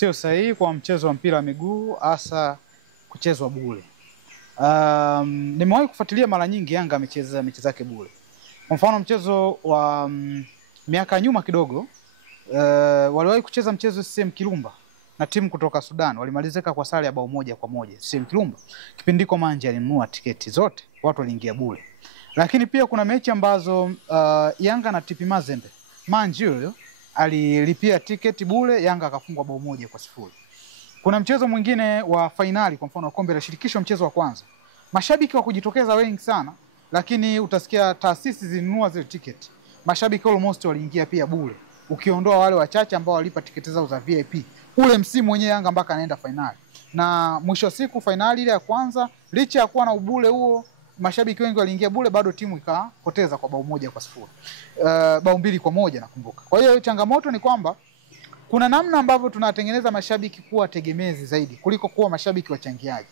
sio sahihi kwa mchezo wa mpira wa miguu hasa kuchezwa bure. Nimewahi kufuatilia mara nyingi Yanga amecheza mechi zake bure. Kwa mfano mchezo wa miaka nyuma kidogo, waliwahi kucheza mchezo CCM Kirumba na timu kutoka Sudan, walimalizika kwa sare ya bao 1-1. CCM Kirumba kipindi kwa Manje alinunua tiketi zote, watu waliingia bure. Lakini pia kuna mechi ambazo Yanga na TP Mazembe, Manje huyo alilipia tiketi bure, Yanga akafungwa bao 1-0. Kuna mchezo mwingine wa finali, kwa mfano kombe la shirikisho, mchezo wa kwanza, mashabiki wa kujitokeza wengi sana, lakini utasikia taasisi zinunua zile tiketi, mashabiki almost waliingia pia bure, ukiondoa wale wachache ambao walipa tiketi zao za VIP. Ule msimu wenyewe Yanga mpaka anaenda finali, na mwisho wa siku finali ile ya kwanza, licha ya kuwa na ubule huo, mashabiki wengi waliingia bure, bado timu ikapoteza kwa bao 1-0, bao 2-1 nakumbuka. Kwa hiyo changamoto ni kwamba kuna namna ambavyo tunatengeneza mashabiki kuwa tegemezi zaidi kuliko kuwa mashabiki wachangiaji.